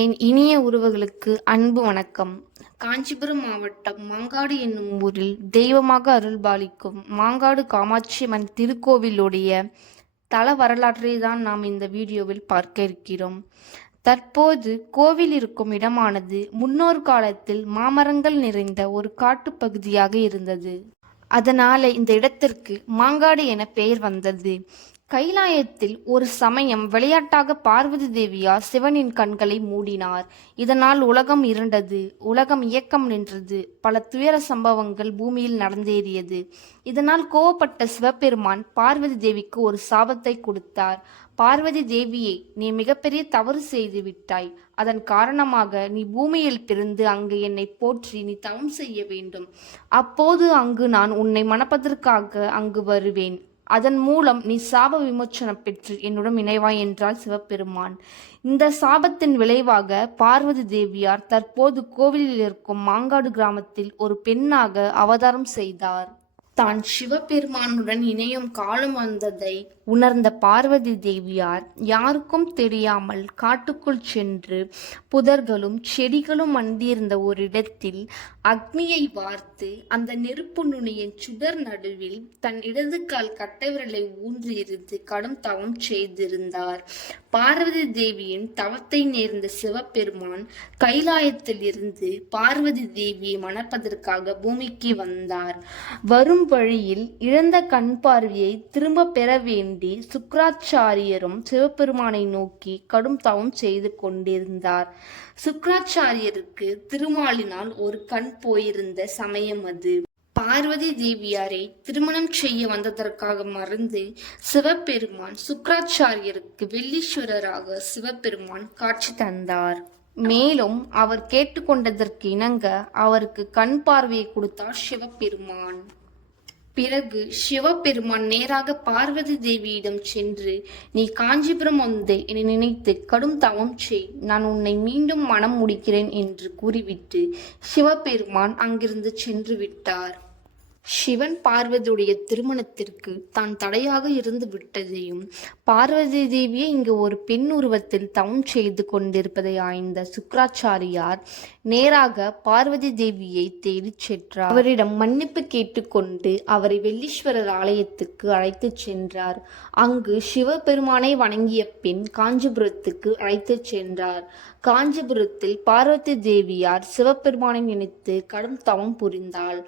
என் இனிய உறவுகளுக்கு அன்பு வணக்கம். காஞ்சிபுரம் மாவட்டம் மாங்காடு என்னும் ஊரில் தெய்வமாக அருள்பாலிக்கும் மாங்காடு காமாட்சியம்மன் திருக்கோவிலுடைய தல வரலாற்றை தான் நாம் இந்த வீடியோவில் பார்க்க இருக்கிறோம். தற்போது கோவில் இருக்கும் இடமானது முன்னோர் காலத்தில் மாமரங்கள் நிறைந்த ஒரு காட்டுப்பகுதியாக இருந்தது. அதனால இந்த இடத்திற்கு மாங்காடு என பெயர் வந்தது. கைலாயத்தில் ஒரு சமயம் விளையாட்டாக பார்வதி தேவியார் சிவனின் கண்களை மூடினார். இதனால் உலகம் இருண்டது, உலகம் இயக்கம் நின்றது, பல துயர சம்பவங்கள் பூமியில் நடந்தேறியது. இதனால் கோவப்பட்ட சிவபெருமான் பார்வதி தேவிக்கு ஒரு சாபத்தை கொடுத்தார். பார்வதி தேவியே, நீ மிகப்பெரிய தவறு செய்து விட்டாய். அதன் காரணமாக நீ பூமியில் பிறந்து அங்கு என்னை போற்றி நீ தவம் செய்ய வேண்டும். அப்போது அங்கு நான் உன்னை மணப்பதற்காக அங்கு வருவேன். அதன் மூலம் நீ சாப விமோச்சனம் பெற்று என்னுடன் இணைவாய் என்றார் சிவபெருமான். இந்த சாபத்தின் விளைவாக பார்வதி தேவியார் தற்போது கோவிலில் இருக்கும் மாங்காடு கிராமத்தில் ஒரு பெண்ணாக அவதாரம் செய்தார். தான் சிவபெருமானுடன் இணையும் காலம் வந்ததை உணர்ந்த பார்வதி தேவியார் யாருக்கும் தெரியாமல் காட்டுக்குள் சென்று புதர்களும் செடிகளும் அண்டியிருந்த ஒரு இடத்தில் அக்னியை வார்த்து அந்த நெருப்பு நுனியின் சுடர் நடுவில் தன் இடது கால் கட்டைவிரலை ஊன்றியிருந்து கடும் தவம் செய்திருந்தார். பார்வதி தேவியின் தவத்தை நேர்ந்த சிவபெருமான் கைலாயத்தில் இருந்து பார்வதி தேவியை மணப்பதற்காக பூமிக்கு வந்தார். வரும் வழியில் இழந்த கண் பார்வையை திரும்ப பெற வேண்டி சுக்ராச்சாரியரும் சிவபெருமானை நோக்கி கடும் தவம் செய்து கொண்டிருந்தார். சுக்ராச்சாரியருக்கு திருமாலினால் ஒரு கண் போயிருந்த சமயம் அது. பார்வதி தேவியாரை திருமணம் செய்ய வந்ததற்காக மறந்து சிவபெருமான் சுக்ராச்சாரியருக்கு வெள்ளீஸ்வரராக சிவபெருமான் காட்சி தந்தார். மேலும் அவர் கேட்டுக்கொண்டதற்கு இணங்க அவருக்கு கண் பார்வையை கொடுத்தார் சிவபெருமான். பிறகு சிவபெருமான் நேராக பார்வதி தேவியிடம் சென்று, நீ காஞ்சிபுரம் வந்து என்னை நினைத்து கடும் தவம் செய், நான் உன்னை மீண்டும் மனம் முடிக்கிறேன் என்று கூறிவிட்டு சிவபெருமான் அங்கிருந்து சென்று விட்டார். சிவன் பார்வதியுடைய திருமணத்திற்கு தான் தடையாக இருந்து விட்டதையும் பார்வதி தேவியே இங்கு ஒரு பெண் உருவத்தில் தவம் செய்து கொண்டிருப்பதை ஆய்ந்த சுக்ராச்சாரியார் நேராக பார்வதி தேவியை தேடி சென்றார். அவரிடம் மன்னிப்பு கேட்டுக்கொண்டு அவரை வெள்ளீஸ்வரர் ஆலயத்துக்கு அழைத்து சென்றார். அங்கு சிவபெருமானை வணங்கிய பின் காஞ்சிபுரத்துக்கு அழைத்து சென்றார். காஞ்சிபுரத்தில் பார்வதி தேவியார் சிவபெருமானை நினைத்து கடும் தவம் புரிந்தாள்.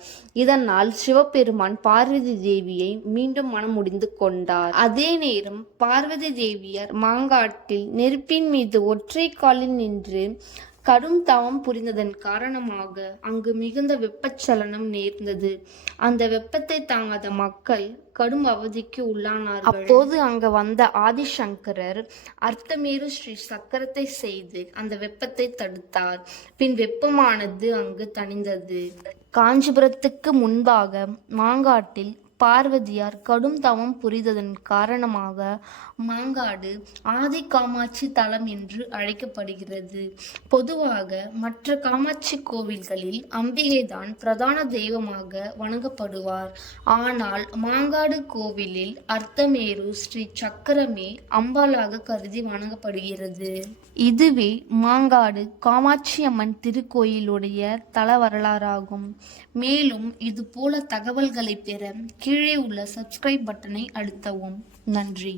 இதனால் சிவபெருமான் பார்வதி தேவியை மீண்டும் மனம் முடிந்து கொண்டார். அதே நேரம் பார்வதி தேவியார் மாங்காட்டில் நெருப்பின் மீது ஒற்றை காலில் நின்று கடும் தவம் புரிந்ததன் காரணமாக அங்கு மிகுந்த வெப்பச்சலனம் நேர்ந்தது. அந்த வெப்பத்தை தாங்காத மக்கள் கடும் அவதிக்கு உள்ளானார்கள். அப்போது அங்கு வந்த ஆதிசங்கரர் அர்த்தமேரு ஸ்ரீ சக்கரத்தை செய்து அந்த வெப்பத்தை தடுத்தார். பின் வெப்பமானது அங்கு தணிந்தது. காஞ்சிபுரத்துக்கு முன்பாக மாங்காட்டில் பார்வதியார் கடும் தவம் புரிந்ததன் காரணமாக மாங்காடு ஆதி காமாட்சி தலம் என்று அழைக்கப்படுகிறது. பொதுவாக மற்ற காமாட்சி கோவில்களில் அம்பிகைதான் பிரதான தெய்வமாக வணங்கப்படுவார். ஆனால் மாங்காடு கோவிலில் அர்த்தமேரு ஸ்ரீ சக்கரமே அம்பாளாக கருதி வணங்கப்படுகிறது. இதுவே மாங்காடு காமாட்சி அம்மன் திருக்கோயிலுடைய தல வரலாறாகும். மேலும் இது போல தகவல்களை பெற கீழே உள்ள சப்ஸ்கிரைப் பட்டனை அழுத்தவும். நன்றி.